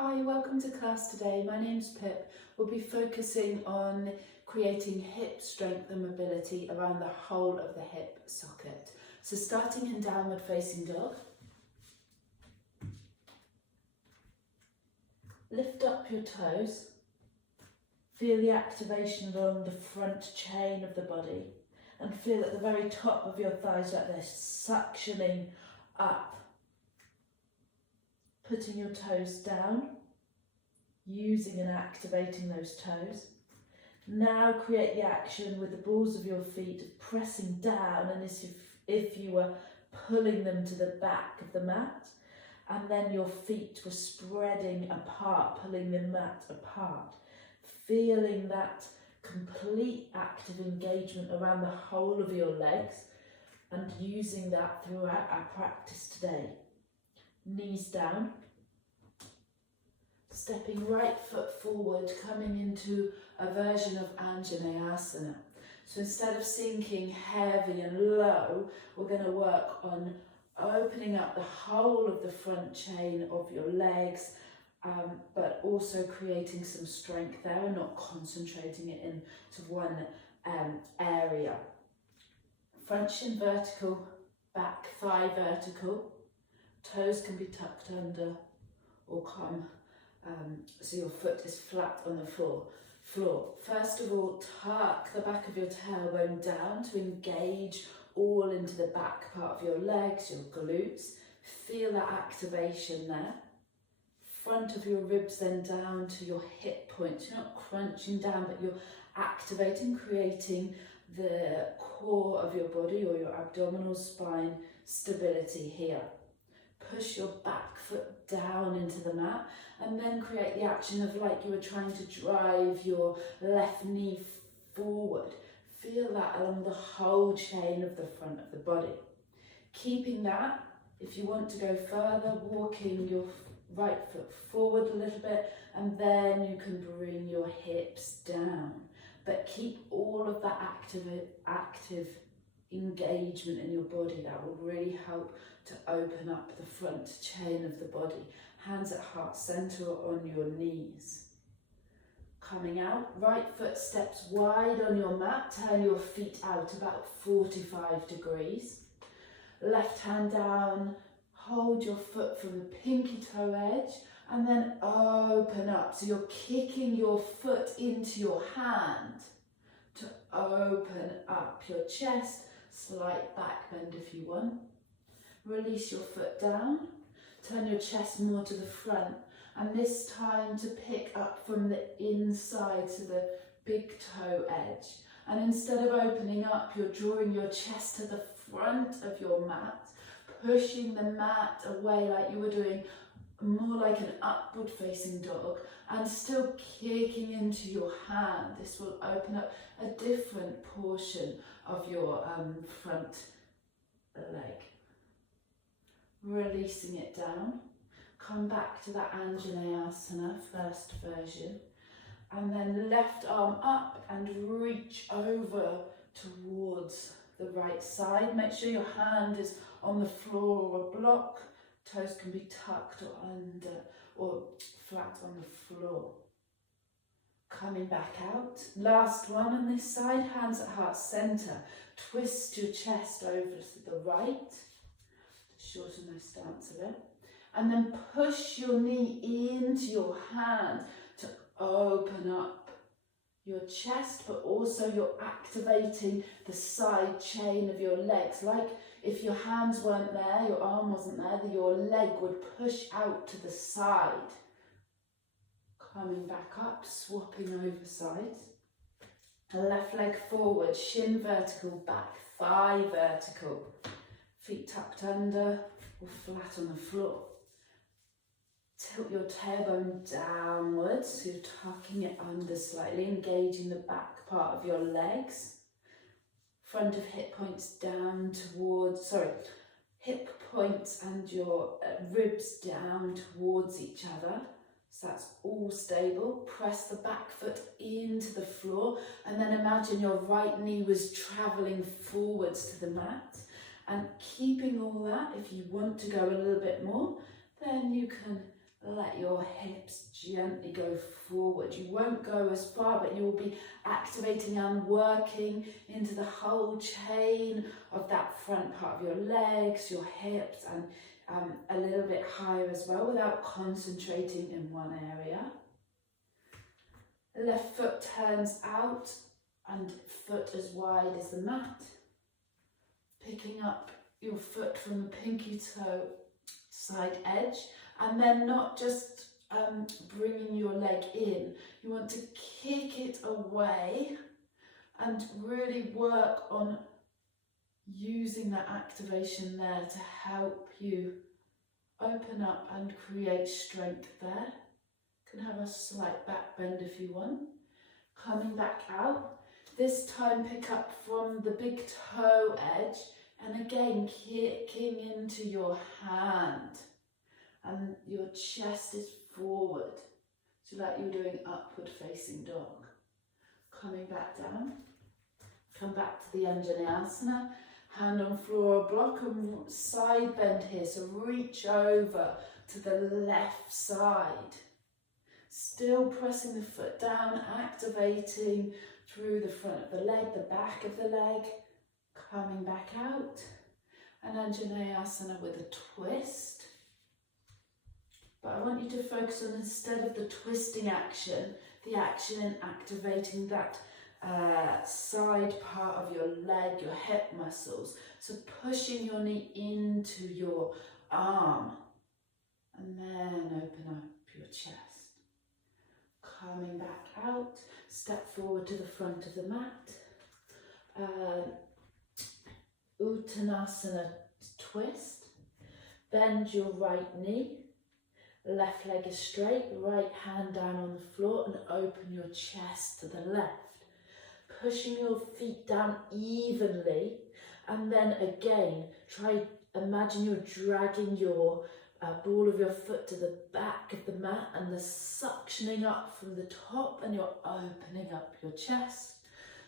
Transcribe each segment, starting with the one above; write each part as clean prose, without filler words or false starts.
Hi, welcome to class today. My name's Pip. We'll be focusing on creating hip strength and mobility around the whole of the hip socket. So starting in downward facing dog, lift up your toes, feel the activation along the front chain of the body and feel at the very top of your thighs like they're suctioning up. Putting your toes down, using and activating those toes. Now create the action with the balls of your feet pressing down, and as if you were pulling them to the back of the mat, and then your feet were spreading apart, pulling the mat apart. Feeling that complete active engagement around the whole of your legs and using that throughout our practice today. Knees down, stepping right foot forward, coming into a version of Angina Asana. So instead of sinking heavy and low, we're going to work on opening up the whole of the front chain of your legs, but also creating some strength there and not concentrating it into one area. Front shin vertical, back thigh vertical. Toes can be tucked under or come so your foot is flat on the floor. First of all, tuck the back of your tailbone down to engage all into the back part of your legs, your glutes. Feel that activation there. Front of your ribs then down to your hip points. You're not crunching down, but you're activating, creating the core of your body or your abdominal spine stability here. Push your back foot down into the mat and then create the action of like you were trying to drive your left knee forward. Feel that along the whole chain of the front of the body. Keeping that, if you want to go further, walking your right foot forward a little bit and then you can bring your hips down. But keep all of that active engagement in your body. That will really help to open up the front chain of the body. Hands at heart center or on your knees. Coming out, right foot steps wide on your mat. Turn your feet out about 45 degrees. Left hand down, hold your foot from the pinky toe edge and then open up. So you're kicking your foot into your hand to open up your chest. Slight back bend if you want. Release your foot down. Turn your chest more to the front. And this time to pick up from the inside to the big toe edge. And instead of opening up, you're drawing your chest to the front of your mat, pushing the mat away like you were doing more like an upward facing dog and still kicking into your hand. This will open up a different portion of your front leg. Releasing it down. Come back to that Angina Asana, first version. And then left arm up and reach over towards the right side. Make sure your hand is on the floor or a block. Toes can be tucked or under or flat on the floor. Coming back out. Last one on this side, hands at heart center. Twist your chest over to the right. Shorten my stance a bit. And then push your knee into your hand to open up your chest, but also you're activating the side chain of your legs. Like if your hands weren't there, your arm wasn't there, your leg would push out to the side. Coming back up, swapping over sides. Left leg forward, shin vertical, back thigh vertical. Feet tucked under or flat on the floor. Tilt your tailbone downwards, so you're tucking it under slightly, engaging the back part of your legs. Front of hip points down towards, hip points and your ribs down towards each other. So that's all stable. Press the back foot into the floor and then imagine your right knee was traveling forwards to the mat. And keeping all that, if you want to go a little bit more, then you can let your hips gently go forward. You won't go as far, but you'll be activating and working into the whole chain of that front part of your legs, your hips, and a little bit higher as well, without concentrating in one area. Left foot turns out and foot as wide as the mat. Picking up your foot from the pinky toe side edge, and then not just bringing your leg in. You want to kick it away and really work on using that activation there to help you open up and create strength there. You can have a slight back bend if you want. Coming back out. This time pick up from the big toe edge and again kicking into your hand. And your chest is forward, so like you're doing upward facing dog. Coming back down, come back to the Angina Asana, hand on floor or block and side bend here, so reach over to the left side. Still pressing the foot down, activating through the front of the leg, the back of the leg, coming back out. And Angina Asana with a twist. But I want you to focus on, instead of the twisting action, the action in activating that side part of your leg, your hip muscles. So pushing your knee into your arm and then open up your chest. Coming back out, step forward to the front of the mat. Uttanasana Twist. Bend your right knee. Left leg is straight, right hand down on the floor and open your chest to the left. Pushing your feet down evenly, and then again, imagine you're dragging your ball of your foot to the back of the mat and the suctioning up from the top, and you're opening up your chest.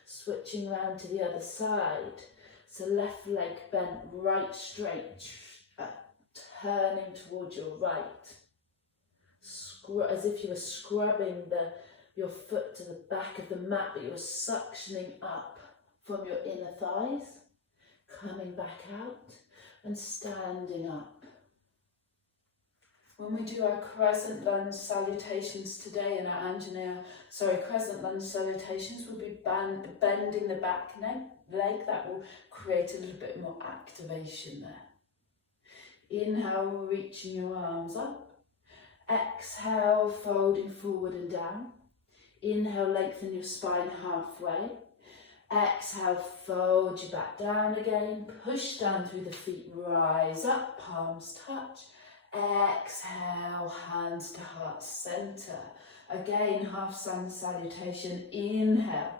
Switching around to the other side. So left leg bent, right straight, turning towards your right. As if you were scrubbing your foot to the back of the mat, but you were suctioning up from your inner thighs. Coming back out and standing up. When we do our Crescent Lunge Salutations today in our Crescent Lunge Salutations, we'll be bending the back leg. That will create a little bit more activation there. Inhale, reaching your arms up. Exhale, folding forward and down. Inhale, lengthen your spine halfway. Exhale, fold you back down again. Push down through the feet, rise up, palms touch. Exhale, hands to heart center. Again, half sun salutation. Inhale.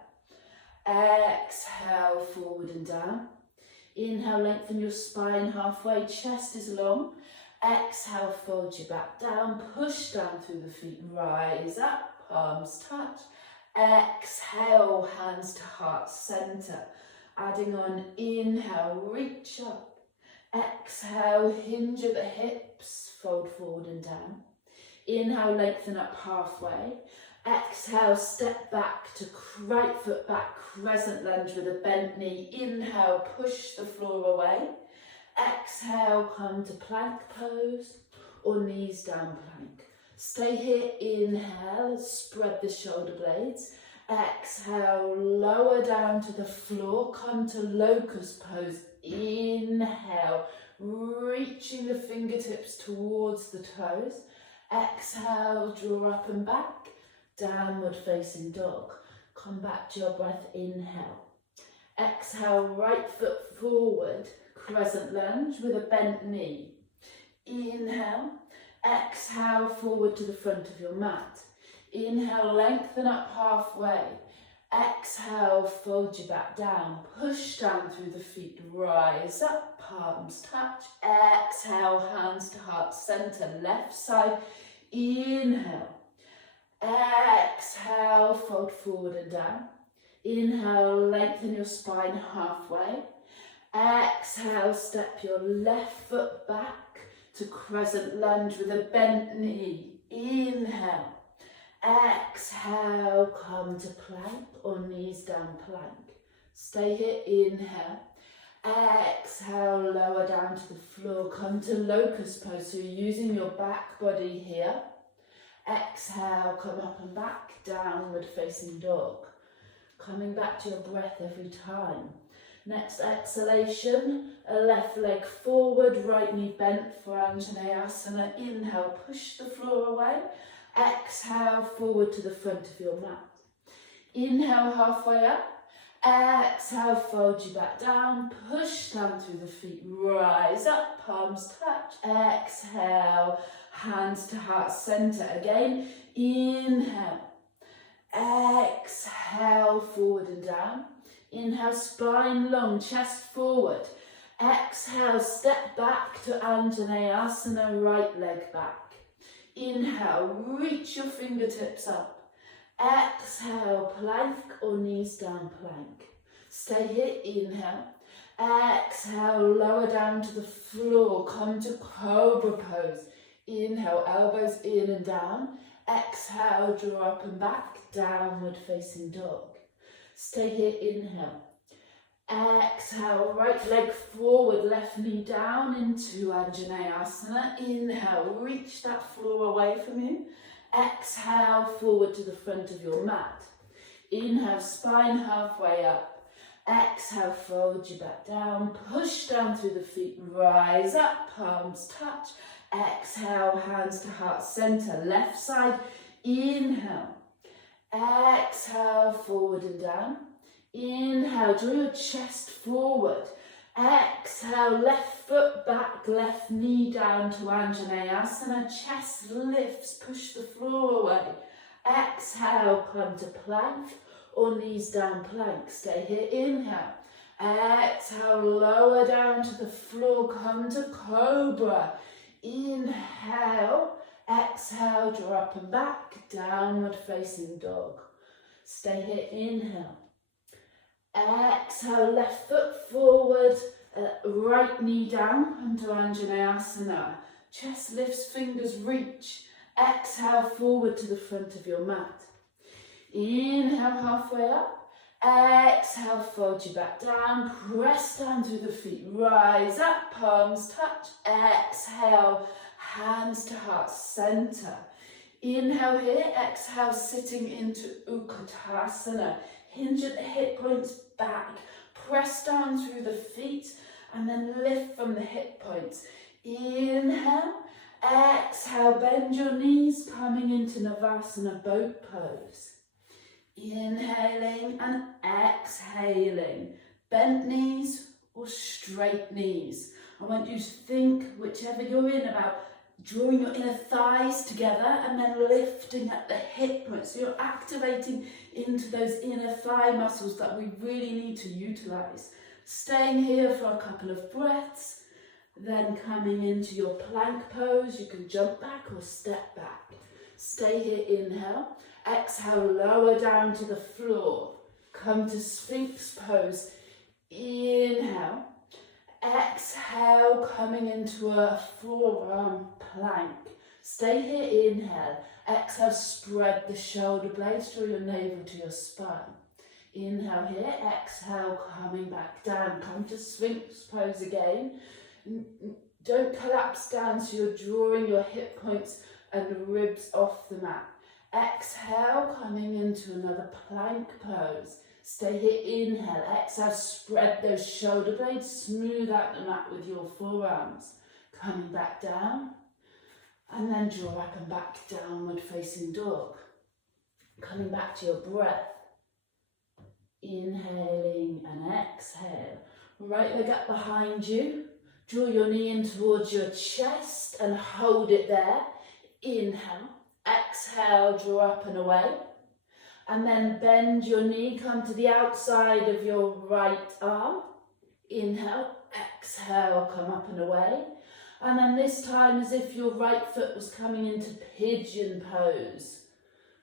Exhale, forward and down. Inhale, lengthen your spine halfway, chest is long. Exhale, fold you back down, push down through the feet, rise up, palms touch. Exhale, hands to heart center. Adding on, inhale, reach up. Exhale, hinge at the hips, fold forward and down. Inhale, lengthen up halfway. Exhale, step back to right foot back, crescent lunge with a bent knee. Inhale, push the floor away. Exhale, come to plank pose or knees down plank. Stay here, inhale, spread the shoulder blades. Exhale, lower down to the floor, come to locust pose. Inhale, reaching the fingertips towards the toes. Exhale, draw up and back, downward facing dog. Come back to your breath, inhale. Exhale, right foot forward, crescent lunge with a bent knee. Inhale, exhale, forward to the front of your mat. Inhale, lengthen up halfway. Exhale, fold you back down. Push down through the feet, rise up, palms touch. Exhale, hands to heart center, left side. Inhale. Exhale, fold forward and down. Inhale, lengthen your spine halfway. Exhale, step your left foot back to crescent lunge with a bent knee. inhale. Exhale, come to plank or knees down plank. Stay here, inhale. Exhale, lower down to the floor, come to locust pose. So you're using your back body here. Exhale, come up and back, downward facing dog. Coming back to your breath every time. Next exhalation, a left leg forward, right knee bent for Angina Asana. Inhale, push the floor away. Exhale, forward to the front of your mat. Inhale, halfway up. Exhale, fold you back down, push down through the feet, rise up, palms touch. Exhale, hands to heart center again. Inhale, exhale, forward and down. Inhale, spine long, chest forward. Exhale, step back to Angina Asana, right leg back. Inhale, reach your fingertips up. Exhale, plank or knees down plank. Stay here, inhale. Exhale, lower down to the floor, come to Cobra Pose. Inhale, elbows in and down. Exhale, draw up and back, downward facing dog. Stay here, inhale. Exhale, right leg forward, left knee down into Angina Asana. Inhale, reach that floor away from you. Exhale, forward to the front of your mat. Inhale, spine halfway up. Exhale, fold you back down. Push down through the feet, rise up, palms touch. Exhale, hands to heart center, left side. Inhale. Exhale, forward and down. Inhale, draw your chest forward. Exhale, left foot back, left knee down to Angina Asana. Chest lifts, push the floor away. Exhale, come to plank or knees down plank. Stay here, inhale. Exhale, lower down to the floor, come to Cobra. Inhale, exhale, draw up and back, downward facing dog. Stay here, inhale. Exhale, left foot forward, right knee down, under Angina Asana. Chest lifts, fingers reach. Exhale, forward to the front of your mat. Inhale, halfway up. Exhale, fold you back down. Press down through the feet. Rise up, palms touch. Exhale, hands to heart center. Inhale here. Exhale, sitting into Uttanasana. Hinge at the hip points back. Press down through the feet and then lift from the hip points. Inhale. Exhale, bend your knees, coming into Navasana boat pose. Inhaling and exhaling. Bent knees or straight knees. I want you to think, whichever you're in, about drawing your inner thighs together and then lifting at the hip points. So you're activating into those inner thigh muscles that we really need to utilize. Staying here for a couple of breaths, then coming into your plank pose. You can jump back or step back. Stay here, inhale. Exhale, lower down to the floor. Come to Sphinx Pose. Inhale. Exhale, coming into a forearm plank. Stay here, inhale. Exhale, spread the shoulder blades, draw your navel to your spine. Inhale here, exhale, coming back down. Come to Sphinx Pose again. Don't collapse down, so you're drawing your hip points and ribs off the mat. Exhale, coming into another plank pose. Stay here, inhale. Exhale, spread those shoulder blades, smooth out the mat with your forearms. Coming back down, and then draw up and back, downward facing dog. Coming back to your breath. Inhaling and exhale. Right leg up behind you. Draw your knee in towards your chest and hold it there. Inhale. Exhale, draw up and away. And then bend your knee, come to the outside of your right arm. Inhale, exhale, come up and away. And then this time, as if your right foot was coming into Pigeon Pose.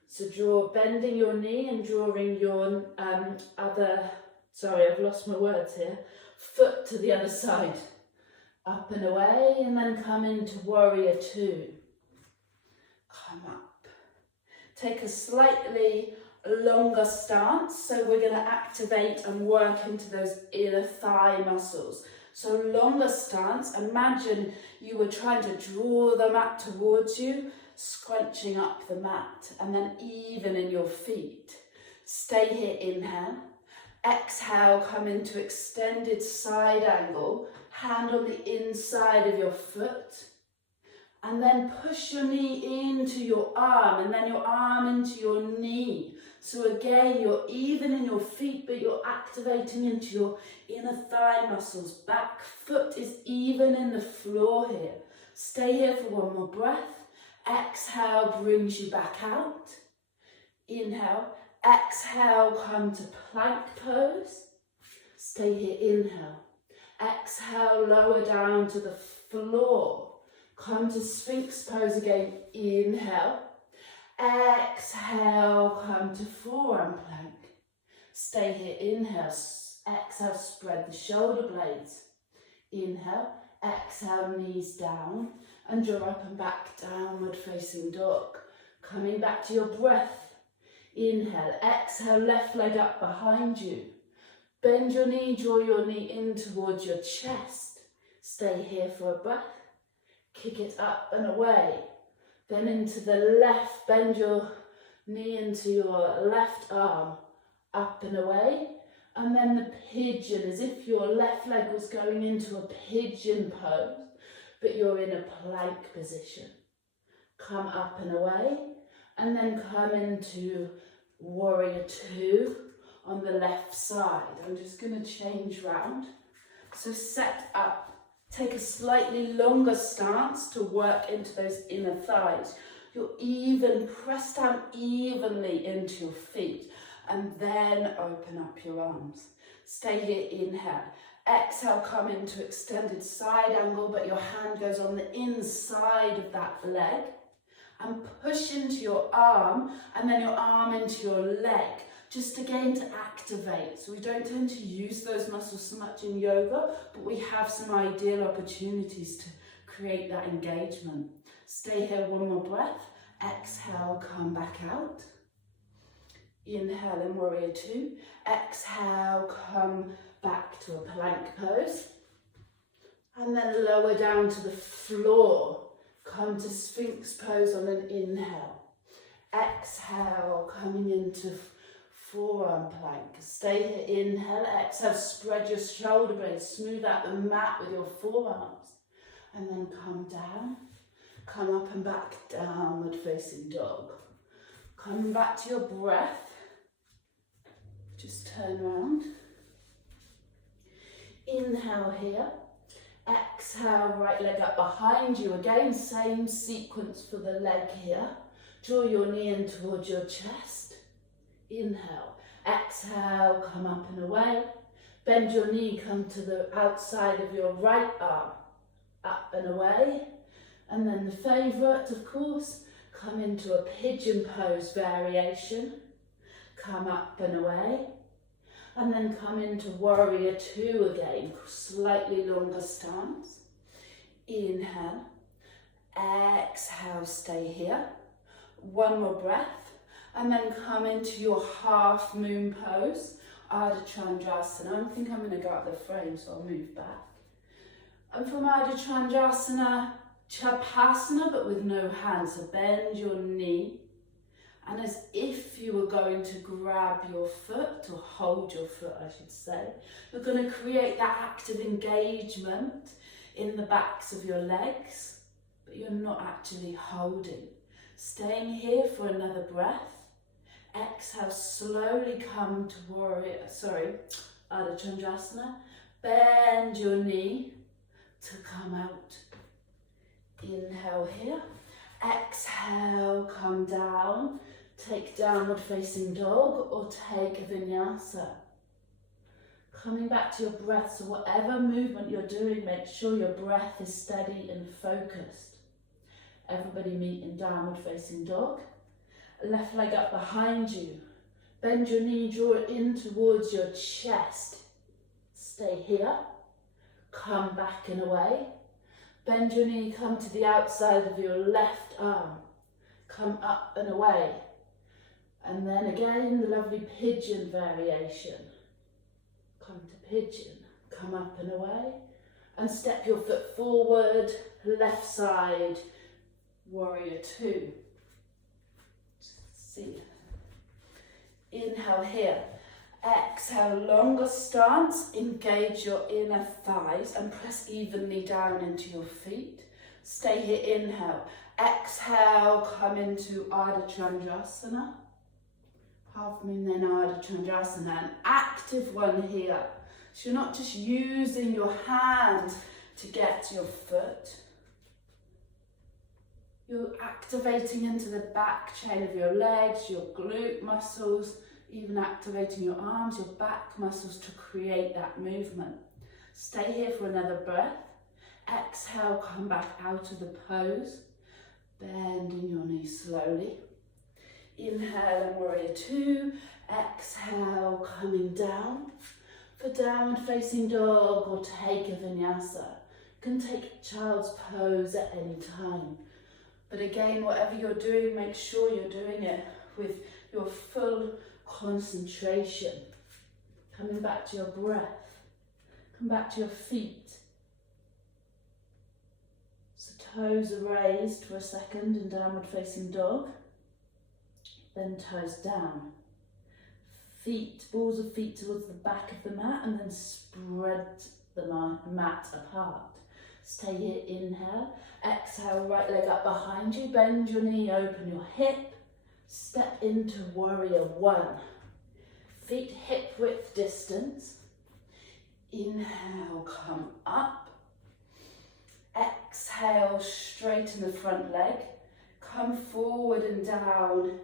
So bending your knee and drawing your foot to the other side. Up and away, and then come into Warrior Two. Come up. Take a slightly longer stance. So we're going to activate and work into those inner thigh muscles. So longer stance, imagine you were trying to draw the mat towards you, scrunching up the mat, and then even in your feet. Stay here, inhale. Exhale, come into extended side angle, hand on the inside of your foot. And then push your knee into your arm, and then your arm into your knee. So again, you're even in your feet, but you're activating into your inner thigh muscles. Back foot is even in the floor here. Stay here for one more breath. Exhale brings you back out. Inhale. Exhale, come to plank pose. Stay here, inhale. Exhale, lower down to the floor. Come to Sphinx Pose again, inhale. Exhale, come to Forearm Plank. Stay here, inhale. Exhale, spread the shoulder blades. Inhale, exhale, knees down. And draw up and back, downward facing dog. Coming back to your breath. Inhale, exhale, left leg up behind you. Bend your knee, draw your knee in towards your chest. Stay here for a breath. Kick it up and away. Then into the left, bend your knee into your left arm, up and away. And then the pigeon, as if your left leg was going into a pigeon pose, but you're in a plank position. Come up and away, and then come into warrior two on the left side. I'm just going to change round. So set up. Take a slightly longer stance to work into those inner thighs. You'll even press down evenly into your feet and then open up your arms. Stay here, inhale. Exhale, come into extended side angle, but your hand goes on the inside of that leg. And push into your arm and then your arm into your leg. Just again to activate. So we don't tend to use those muscles so much in yoga, but we have some ideal opportunities to create that engagement. Stay here, one more breath. Exhale, come back out. Inhale in warrior two. Exhale, come back to a plank pose. And then lower down to the floor. Come to Sphinx Pose on an inhale. Exhale, coming into Forearm Plank. Stay here, inhale. Exhale, spread your shoulder blades. Smooth out the mat with your forearms. And then come down. Come up and back, downward facing dog. Come back to your breath. Just turn around. Inhale here. Exhale, right leg up behind you. Again, same sequence for the leg here. Draw your knee in towards your chest. Inhale. Exhale, come up and away. Bend your knee, come to the outside of your right arm. Up and away. And then the favourite, of course, come into a pigeon pose variation. Come up and away. And then come into warrior two again, slightly longer stance. Inhale. Exhale, stay here. One more breath. And then come into your half moon pose, Ardha Chandrasana. I think I'm going to go out of the frame, so I'll move back. And from Ardha Chandrasana, Chapasana, but with no hands. So bend your knee. And as if you were going to grab your foot, or hold your foot, I should say, you're going to create that active engagement in the backs of your legs, but you're not actually holding. Staying here for another breath. Exhale, slowly come to Ardha Chandrasana. Bend your knee to come out. Inhale here. Exhale, come down. Take downward facing dog or take a vinyasa. Coming back to your breath, so whatever movement you're doing, make sure your breath is steady and focused. Everybody meet in downward facing dog. Left leg up behind you. Bend your knee, draw it in towards your chest. Stay here. Come back and away. Bend your knee, come to the outside of your left arm. Come up and away. And then again, the lovely pigeon variation. Come to pigeon, come up and away, and step your foot forward, left side, warrior two. See. Inhale here. Exhale, longer stance, engage your inner thighs and press evenly down into your feet. Stay here, inhale. Exhale, come into Ardha Chandrasana. Half moon, then Ardha Chandrasana, an active one here. So you're not just using your hand to get to your foot. You're activating into the back chain of your legs, your glute muscles, even activating your arms, your back muscles to create that movement. Stay here for another breath. Exhale, come back out of the pose. Bending your knees slowly. Inhale and warrior two. Exhale, coming down for downward facing dog or take a vinyasa. You can take child's pose at any time. But again, whatever you're doing, make sure you're doing it with your full concentration. Coming back to your breath. Come back to your feet. So toes are raised for a second in downward facing dog. Then toes down. Feet, balls of feet towards the back of the mat and then spread the mat apart. Stay here, inhale. Exhale, right leg up behind you. Bend your knee, open your hip. Step into warrior one. Feet hip width distance. Inhale, come up. Exhale, straighten the front leg. Come forward and down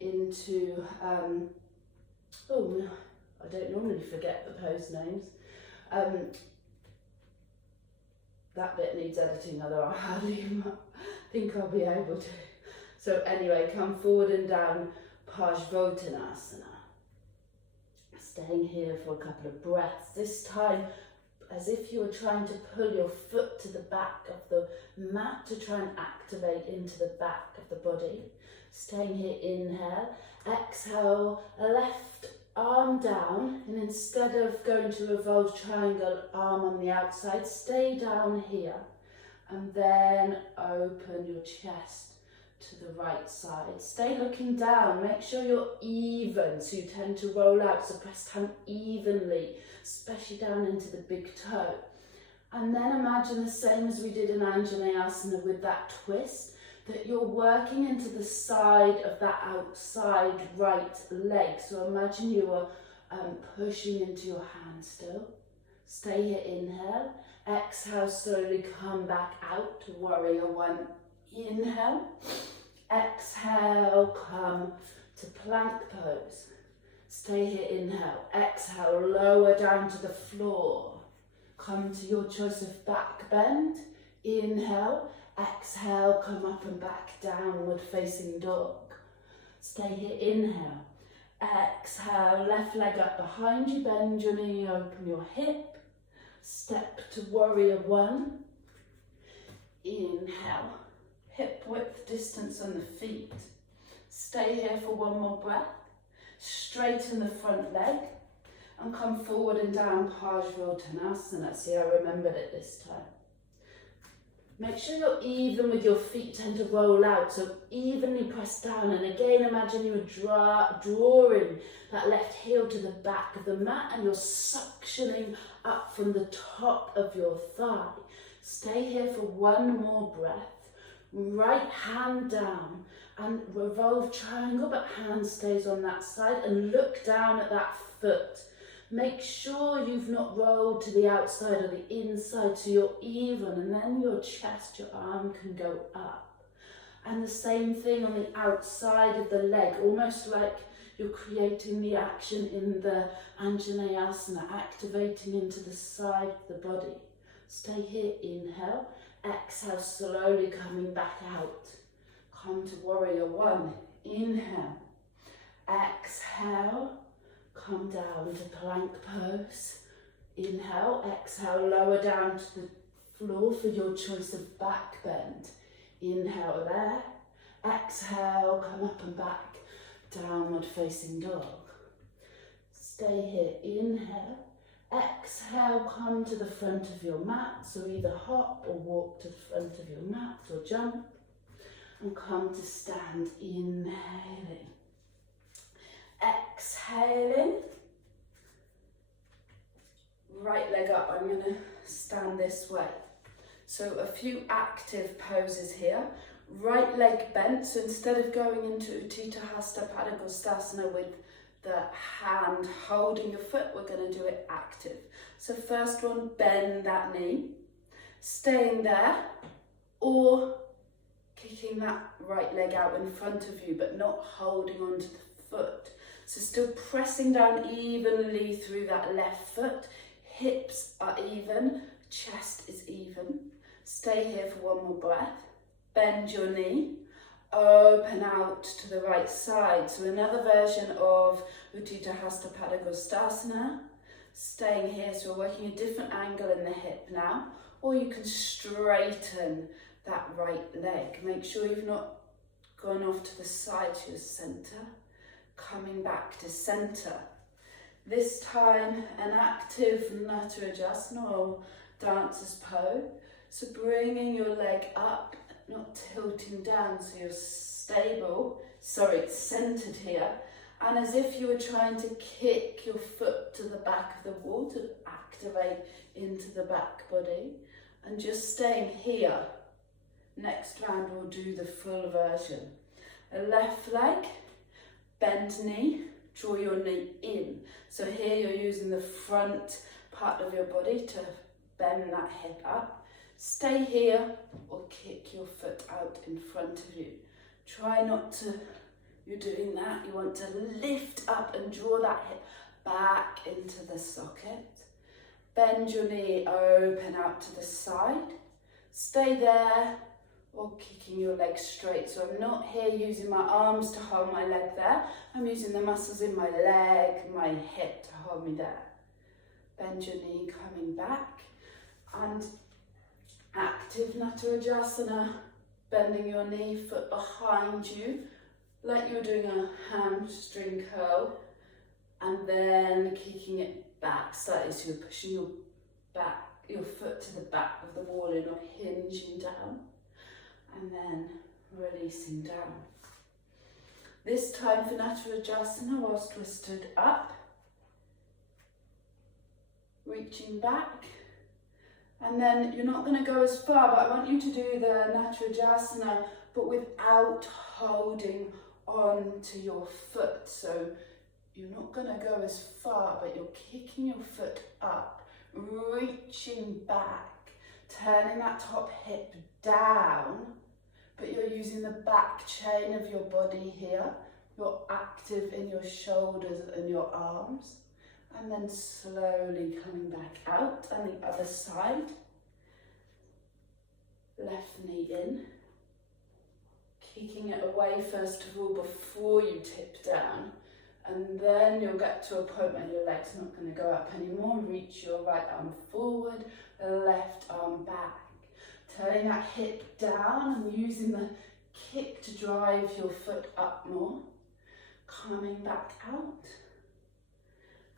into, oh, I don't normally forget the pose names. That bit needs editing, although I hardly think I'll be able to. So anyway, come forward and down, Uttanasana. Staying here for a couple of breaths. This time, as if you were trying to pull your foot to the back of the mat to try and activate into the back of the body. Staying here, inhale. Exhale, left arm down, and instead of going to revolve triangle, arm on the outside, stay down here and then open your chest to the right side. Stay looking down, make sure you're even, so you tend to roll out, so press down evenly, especially down into the big toe. And then imagine the same as we did in Angina Asana with that twist, that you're working into the side of that outside right leg. So imagine you are pushing into your hand still. Stay here, inhale. Exhale, slowly come back out to warrior one. Inhale. Exhale, come to plank pose. Stay here, inhale. Exhale, lower down to the floor. Come to your choice of back bend. Inhale. Exhale, come up and back, downward facing dog. Stay here, inhale. Exhale, left leg up behind you, bend your knee, open your hip. Step to warrior one. Inhale, hip width distance on the feet. Stay here for one more breath. Straighten the front leg and come forward and down, Uttanasana. See, I remembered it this time. Make sure you're even with your feet, tend to roll out, so evenly press down. And again, imagine you are drawing that left heel to the back of the mat and you're suctioning up from the top of your thigh. Stay here for one more breath. Right hand down and revolve triangle, but hand stays on that side and look down at that foot. Make sure you've not rolled to the outside or the inside so you're even, and then your chest, your arm can go up. And the same thing on the outside of the leg, almost like you're creating the action in the Angina Asana, activating into the side of the body. Stay here, inhale, exhale, slowly coming back out. Come to warrior one, inhale, exhale, come down to plank pose. Inhale, exhale, lower down to the floor for your choice of back bend. Inhale there, exhale, come up and back. downward facing dog. Stay here, inhale. Exhale, come to the front of your mat. So either hop or walk to the front of your mat or jump. And come to stand, inhaling. Exhaling. Right leg up, I'm going to stand this way. So a few active poses here. Right leg bent, so instead of going into Uttanasana with the hand holding your foot, we're going to do it active. So first one, bend that knee, staying there, or kicking that right leg out in front of you, but not holding onto the foot. So still pressing down evenly through that left foot. Hips are even, chest is even. Stay here for one more breath. Bend your knee, open out to the right side. So another version of Uttanasana. Staying here, so we're working a different angle in the hip now. Or you can straighten that right leg. Make sure you've not gone off to the side to your centre. Coming back to centre. This time an active Nattarajasana or dancer's pose. So bringing your leg up, not tilting down, so you're stable, it's centered here. And as if you were trying to kick your foot to the back of the wall to activate into the back body. And just staying here. Next round we'll do the full version. A left leg, bend knee, draw your knee in. So here you're using the front part of your body to bend that hip up. Stay here or kick your foot out in front of you. Try not to, you're doing that, you want to lift up and draw that hip back into the socket. Bend your knee, open out to the side. Stay there or kicking your leg straight. So I'm not here using my arms to hold my leg there. I'm using the muscles in my leg, my hip to hold me there. Bend your knee, coming back. And active Nattarajasana, bending your knee, foot behind you, like you're doing a hamstring curl, and then kicking it back slightly, so you're pushing your foot to the back of the wall and not hinging down, and then releasing down. This time for Nattarajasana, whilst we're stood up, reaching back. And then you're not going to go as far, but I want you to do the Nattarajasana, but without holding on to your foot. So you're not going to go as far, but you're kicking your foot up, reaching back, turning that top hip down, but you're using the back chain of your body here. You're active in your shoulders and your arms. And then slowly coming back out, and the other side. Left knee in. Kicking it away first of all before you tip down. And then you'll get to a point where your leg's not going to go up anymore. Reach your right arm forward, left arm back. Turning that hip down and using the kick to drive your foot up more. Coming back out.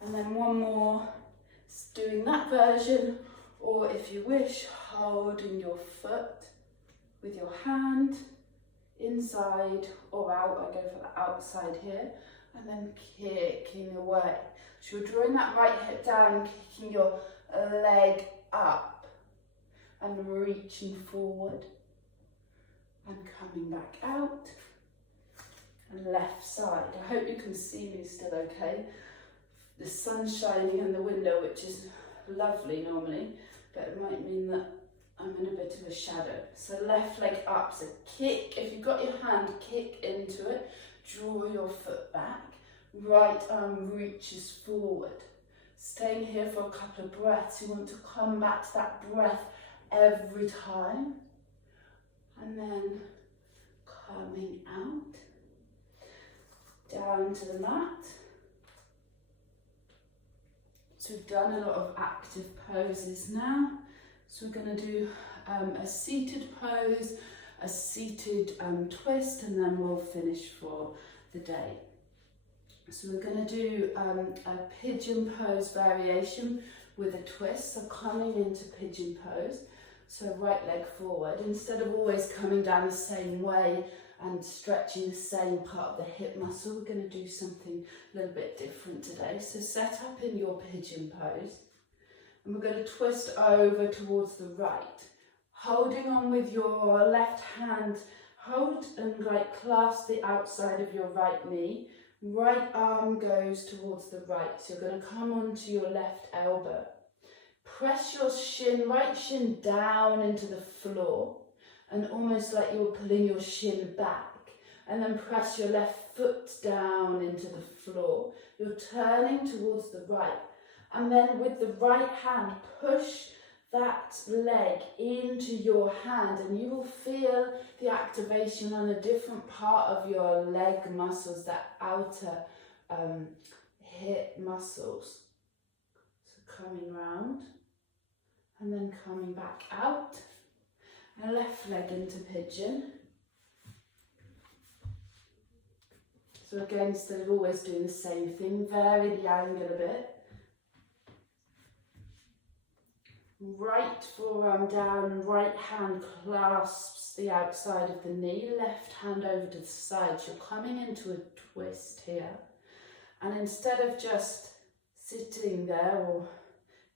And then one more, doing that version, or if you wish, holding your foot with your hand inside or out. I go for the outside here, and then kicking away. So you're drawing that right hip down, kicking your leg up and reaching forward and coming back out. And left side. I hope you can see me still okay. The sun's shining in the window, which is lovely normally, but it might mean that I'm in a bit of a shadow. So left leg up, so kick, if you've got your hand, kick into it, draw your foot back, right arm reaches forward. Staying here for a couple of breaths, you want to come back to that breath every time, and then coming out, down to the mat. So we've done a lot of active poses now. So we're going to do a seated pose, a seated twist, and then we'll finish for the day. So we're going to do a Pigeon Pose variation with a twist. So coming into Pigeon Pose, so right leg forward, instead of always coming down the same way and stretching the same part of the hip muscle, we're going to do something a little bit different today. So set up in your Pigeon Pose, and we're going to twist over towards the right, holding on with your left hand. Hold and like clasp the outside of your right knee. Right arm goes towards the right, so you're going to come onto your left elbow. Press your shin, right shin down into the floor, and almost like you're pulling your shin back. And then press your left foot down into the floor. You're turning towards the right. And then with the right hand, push that leg into your hand, and you will feel the activation on a different part of your leg muscles, that outer hip muscles. So coming round and then coming back out, and left leg into pigeon. So again, instead of always doing the same thing, vary the angle a bit. Right forearm down, right hand clasps the outside of the knee, left hand over to the side. So you're coming into a twist here. And instead of just sitting there, or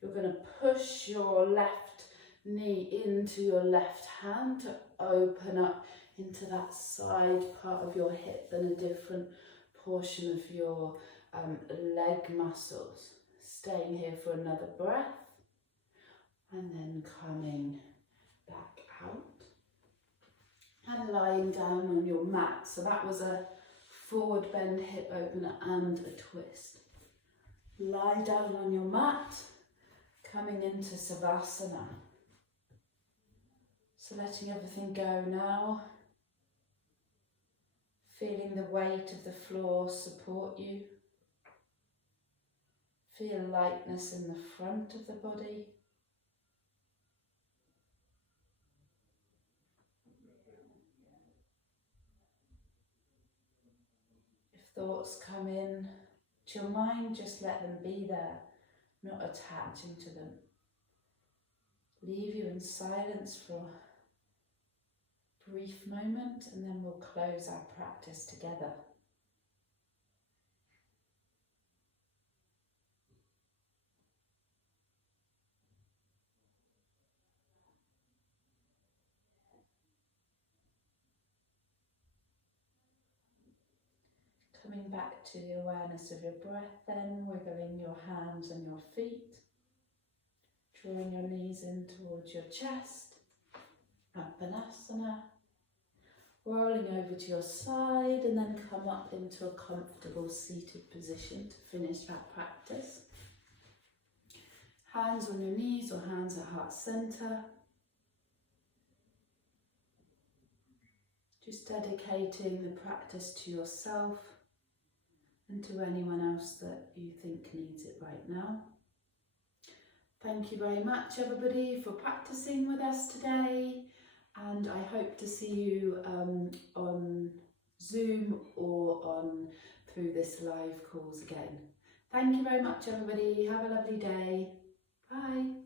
you're going to push your left knee into your left hand to open up into that side part of your hip and a different portion of your leg muscles. Staying here for another breath. And then coming back out and lying down on your mat. So that was a forward bend hip opener and a twist. Lie down on your mat, coming into Savasana. So letting everything go now. Feeling the weight of the floor support you. Feel lightness in the front of the body. Thoughts come in to your mind, just let them be there, not attaching to them. Leave you in silence for a brief moment, and then we'll close our practice together. Coming back to the awareness of your breath, then wiggling your hands and your feet, drawing your knees in towards your chest, Uttanasana, rolling over to your side, and then come up into a comfortable seated position to finish that practice. Hands on your knees or hands at heart center. Just dedicating the practice to yourself and to anyone else that you think needs it right now. Thank you very much, everybody, for practicing with us today, and I hope to see you on Zoom or through this live calls again. Thank you very much, everybody. Have a lovely day. Bye.